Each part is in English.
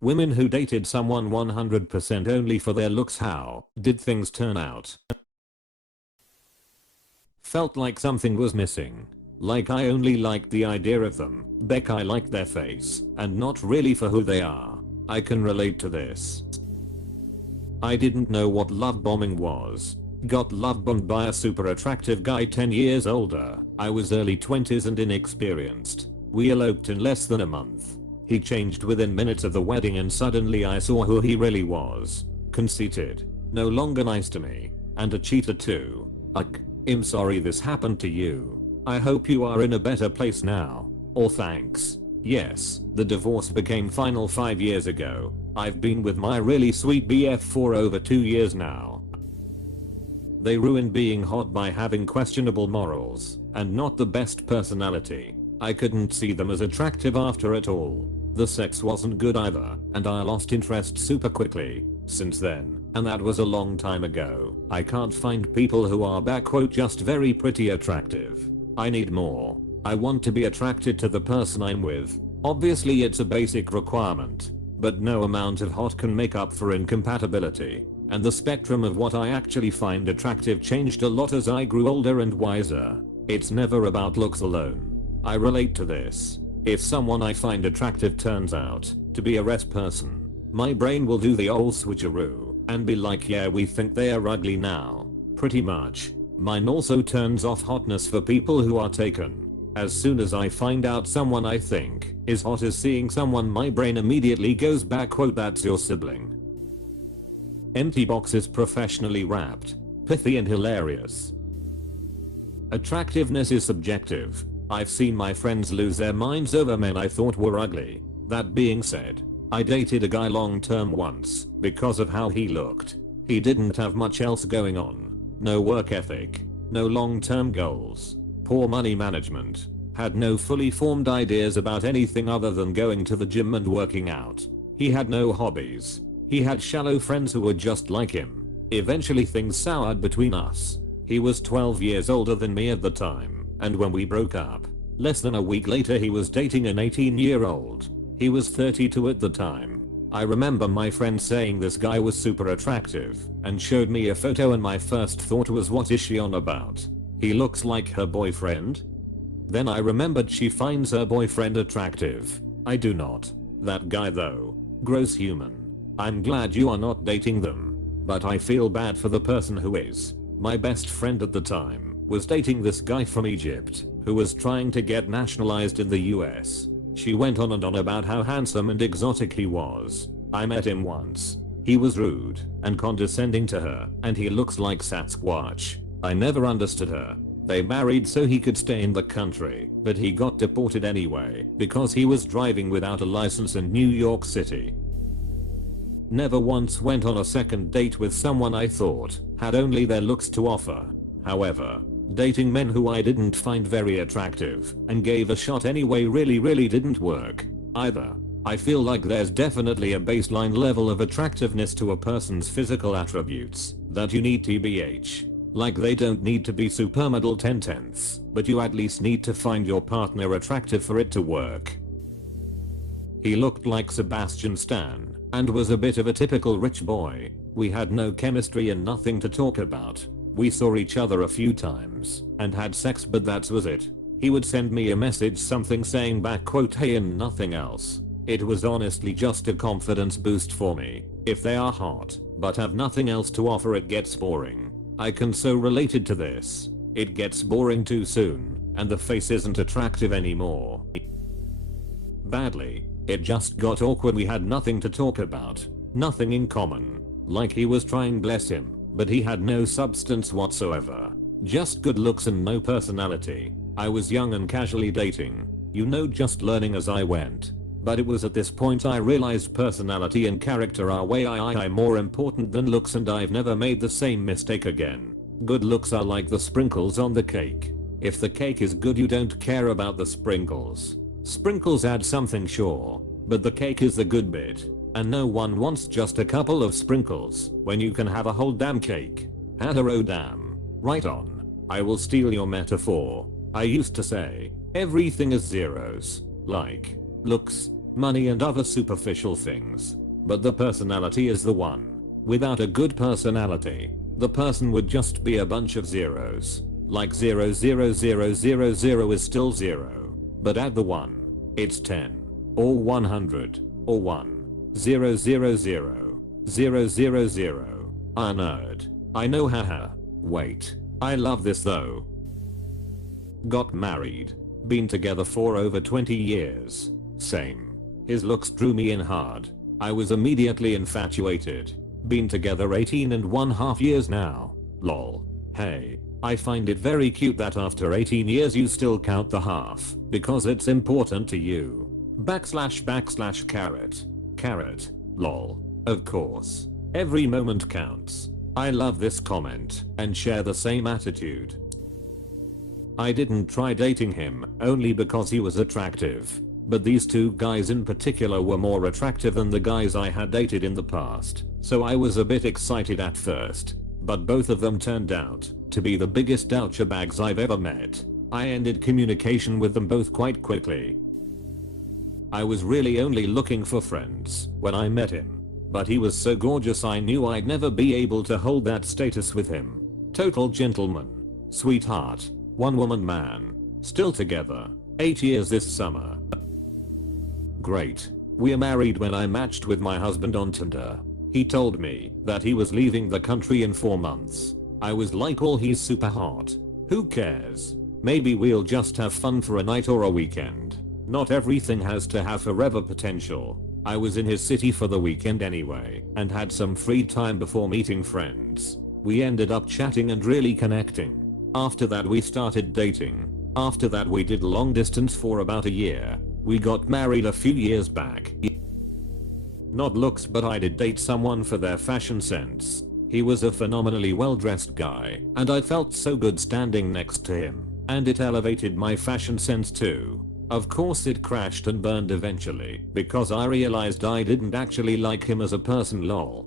Women who dated someone 100% only for their looks, how did things turn out? Felt like something was missing. Like I only liked the idea of them. Beck, I liked their face and not really for who they are. I can relate to this. I didn't know what love bombing was. Got love bombed by a super attractive guy 10 years older. I was early 20s and inexperienced. We eloped in less than a month. He changed within minutes of the wedding and suddenly I saw who he really was. Conceited. No longer nice to me. And a cheater too. Ugh. I'm sorry this happened to you. I hope you are in a better place now. Or thanks. Yes, the divorce became final 5 years ago. I've been with my really sweet BF for over 2 years now. They ruined being hot by having questionable morals and not the best personality. I couldn't see them as attractive after it all. The sex wasn't good either, and I lost interest super quickly since then, and that was a long time ago. I can't find people who are just very pretty attractive. I need more. I want to be attracted to the person I'm with. Obviously it's a basic requirement, but no amount of hot can make up for incompatibility. And the spectrum of what I actually find attractive changed a lot as I grew older and wiser. It's never about looks alone. I relate to this. If someone I find attractive turns out to be a res person, my brain will do the old switcheroo and be like, yeah, we think they are ugly now. Pretty much. Mine also turns off hotness for people who are taken. As soon as I find out someone I think is hot as seeing someone, my brain immediately goes back, that's your sibling. Empty boxes professionally wrapped. Pithy and hilarious. Attractiveness is subjective. I've seen my friends lose their minds over men I thought were ugly. That being said, I dated a guy long term once because of how he looked. He didn't have much else going on. No work ethic. No long term goals. Poor money management. Had no fully formed ideas about anything other than going to the gym and working out. He had no hobbies. He had shallow friends who were just like him. Eventually things soured between us. He was 12 years older than me at the time, and when we broke up, less than a week later he was dating an 18-year-old. He was 32 at the time. I remember my friend saying this guy was super attractive and showed me a photo, and my first thought was, what is she on about? He looks like her boyfriend? Then I remembered she finds her boyfriend attractive. I do not. That guy though. Gross human. I'm glad you are not dating them. But I feel bad for the person who is. My best friend at the time was dating this guy from Egypt who was trying to get nationalized in the US. She went on and on about how handsome and exotic he was. I met him once. He was rude and condescending to her, and he looks like Sasquatch. I never understood her. They married so he could stay in the country, but he got deported anyway because he was driving without a license in New York City. Never once went on a second date with someone I thought had only their looks to offer. However, dating men who I didn't find very attractive and gave a shot anyway really didn't work either. I feel like there's definitely a baseline level of attractiveness to a person's physical attributes that you need TBH. Like they don't need to be supermodel 10/10ths, but you at least need to find your partner attractive for it to work. He looked like Sebastian Stan and was a bit of a typical rich boy. We had no chemistry and nothing to talk about. We saw each other a few times and had sex, but that was it. He would send me a message, something saying back, hey, and nothing else. It was honestly just a confidence boost for me. If they are hot but have nothing else to offer, it gets boring. I can so related to this. It gets boring too soon and the face isn't attractive anymore. Badly. It just got awkward. We had nothing to talk about. Nothing in common. Like he was trying, bless him, but he had no substance whatsoever. Just good looks and no personality. I was young and casually dating. Just learning as I went. But it was at this point I realized personality and character are way more important than looks, and I've never made the same mistake again. Good looks are like the sprinkles on the cake. If the cake is good, you don't care about the sprinkles. Sprinkles add something, sure, but the cake is the good bit, and no one wants just a couple of sprinkles when you can have a whole damn cake. Hadaro damn. Right on. I will steal your metaphor. I used to say, everything is zeros. Like, looks, money and other superficial things. But the personality is the one. Without a good personality, the person would just be a bunch of zeros. Like 00000 is still 0. But add the 1. It's 10. Or 100. Or 1. 000. 000. A nerd. I know, haha. Wait. I love this though. Got married. Been together for over 20 years. Same. His looks drew me in hard. I was immediately infatuated. Been together 18.5 years now. Lol. Hey. I find it very cute that after 18 years you still count the half, because it's important to you. / carrot. Carrot. Lol. Of course. Every moment counts. I love this comment and share the same attitude. I didn't try dating him only because he was attractive. But these two guys in particular were more attractive than the guys I had dated in the past, so I was a bit excited at first. But both of them turned out to be the biggest douchebags I've ever met. I ended communication with them both quite quickly. I was really only looking for friends when I met him. But he was so gorgeous I knew I'd never be able to hold that status with him. Total gentleman. Sweetheart. One woman man. Still together. 8 years this summer. Great. We're married when I matched with my husband on Tinder. He told me that he was leaving the country in 4 months. I was like, well, he's super hot. Who cares? Maybe we'll just have fun for a night or a weekend. Not everything has to have forever potential. I was in his city for the weekend anyway and had some free time before meeting friends. We ended up chatting and really connecting. After that we started dating. After that we did long distance for about a year. We got married a few years back. Not looks, but I did date someone for their fashion sense. He was a phenomenally well-dressed guy, and I felt so good standing next to him, and it elevated my fashion sense too. Of course it crashed and burned eventually, because I realized I didn't actually like him as a person, lol.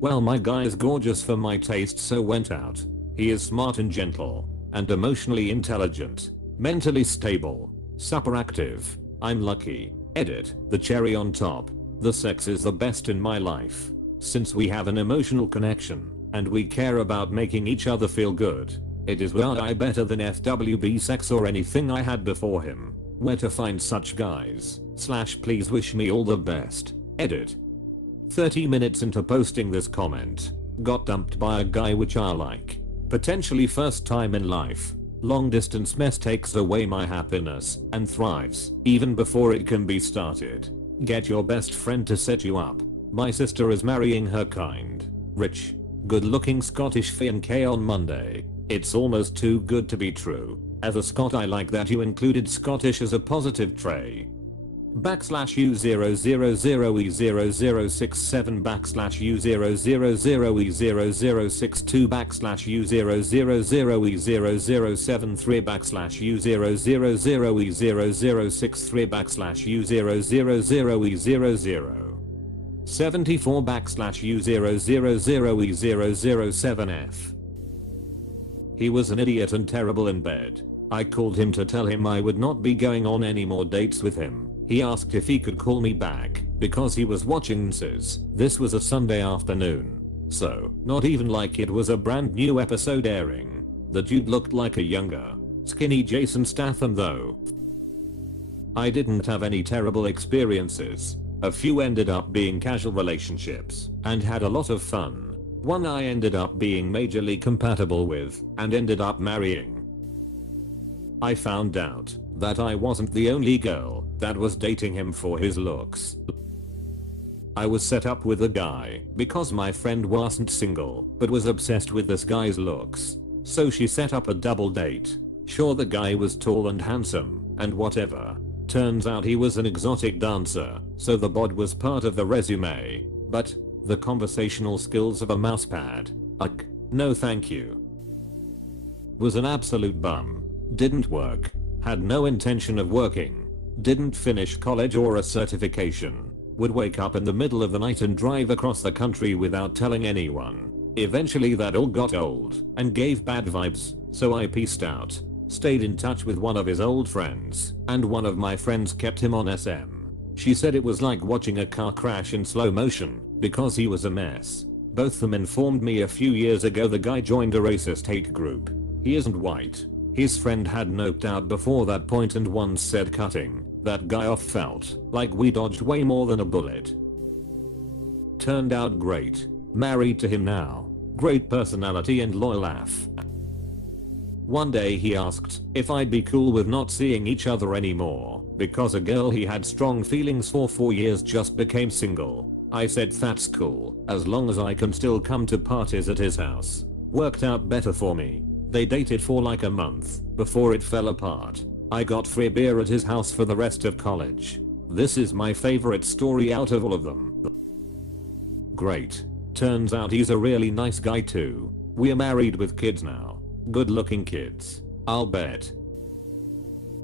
Well, my guy is gorgeous for my taste, so went out. He is smart and gentle, and emotionally intelligent, mentally stable, super active. I'm lucky. Edit. The cherry on top. The sex is the best in my life. Since we have an emotional connection, and we care about making each other feel good. It is way better than FWB sex or anything I had before him. Where to find such guys? / please wish me all the best. Edit. 30 minutes into posting this comment. Got dumped by a guy which I like. Potentially first time in life. Long distance mess takes away my happiness and thrives even before it can be started. Get your best friend to set you up. My sister is marrying her kind. Rich. Good looking Scottish Fiancé on Monday. It's almost too good to be true. As a Scot I like that you included Scottish as a positive trait. /U000E00067 /U000E0062 /U000E0073 /U000E0063 /U000E0074 /U000E007F. He was an idiot and terrible in bed. I called him to tell him I would not be going on any more dates with him. He asked if he could call me back because he was watching Ms. This was a Sunday afternoon. So, not even like it was a brand new episode airing. The dude looked like a younger, skinny Jason Statham though. I didn't have any terrible experiences. A few ended up being casual relationships and had a lot of fun. One I ended up being majorly compatible with and ended up marrying. I found out that I wasn't the only girl that was dating him for his looks. I was set up with a guy because my friend wasn't single but was obsessed with this guy's looks. So she set up a double date. Sure, the guy was tall and handsome and whatever. Turns out he was an exotic dancer, so the bod was part of the resume. But the conversational skills of a mousepad, ugh, no thank you. Was an absolute bum. Didn't work. Had no intention of working. Didn't finish college or a certification. Would wake up in the middle of the night and drive across the country without telling anyone. Eventually that all got old and gave bad vibes, so I peaced out. Stayed in touch with one of his old friends, and one of my friends kept him on SM. She said it was like watching a car crash in slow motion because he was a mess. Both them informed me a few years ago the guy joined a racist hate group. He isn't white. His friend had noped out before that point and once said cutting that guy off felt like we dodged way more than a bullet. Turned out great. Married to him now. Great personality and loyal AF. One day he asked if I'd be cool with not seeing each other anymore because a girl he had strong feelings for 4 years just became single. I said that's cool as long as I can still come to parties at his house. Worked out better for me. They dated for like a month before it fell apart. I got free beer at his house for the rest of college. This is my favorite story out of all of them. Great. Turns out he's a really nice guy too. We're married with kids now. Good looking kids. I'll bet.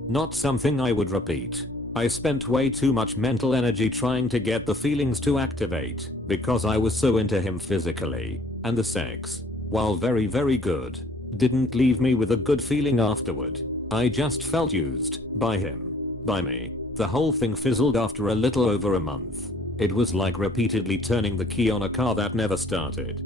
Not something I would repeat. I spent way too much mental energy trying to get the feelings to activate because I was so into him physically, and the sex, while very good, didn't leave me with a good feeling afterward. I just felt used by him, by me. The whole thing fizzled after a little over a month. It was like repeatedly turning the key on a car that never started.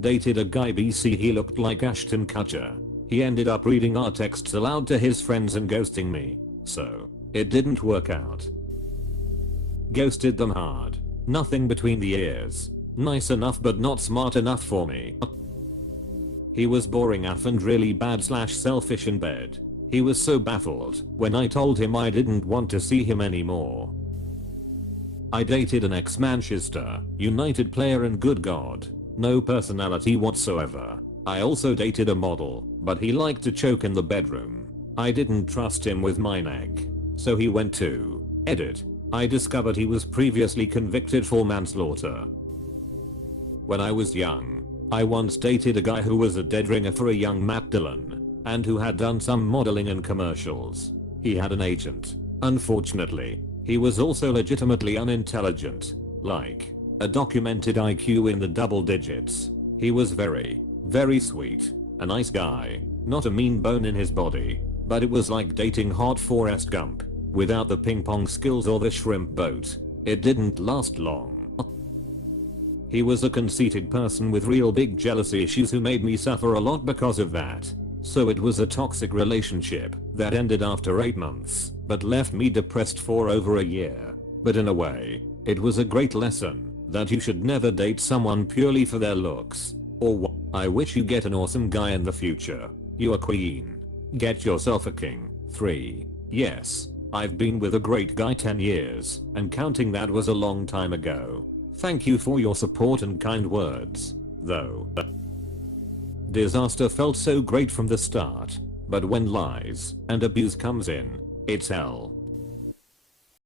Dated a guy BC, he looked like Ashton Kutcher. He ended up reading our texts aloud to his friends and ghosting me. So, it didn't work out. Ghosted them hard. Nothing between the ears. Nice enough but not smart enough for me. He was boring AF and really bad / selfish in bed. He was so baffled when I told him I didn't want to see him anymore. I dated an ex-Manchester United player and good god, no personality whatsoever. I also dated a model, but he liked to choke in the bedroom. I didn't trust him with my neck. So he went to edit. I discovered he was previously convicted for manslaughter. When I was young, I once dated a guy who was a dead ringer for a young Matt Dillon, and who had done some modeling and commercials. He had an agent. Unfortunately, he was also legitimately unintelligent, like a documented IQ in the double digits. He was very sweet, a nice guy, not a mean bone in his body, but it was like dating hot Forrest Gump, without the ping pong skills or the shrimp boat. It didn't last long. He was a conceited person with real big jealousy issues who made me suffer a lot because of that. So it was a toxic relationship that ended after 8 months, but left me depressed for over a year. But in a way, it was a great lesson that you should never date someone purely for their looks. Or what? I wish you get an awesome guy in the future. You a queen. Get yourself a king. 3. Yes, I've been with a great guy 10 years, and counting that was a long time ago. Thank you for your support and kind words, though. Disaster felt so great from the start, but when lies and abuse comes in, it's hell.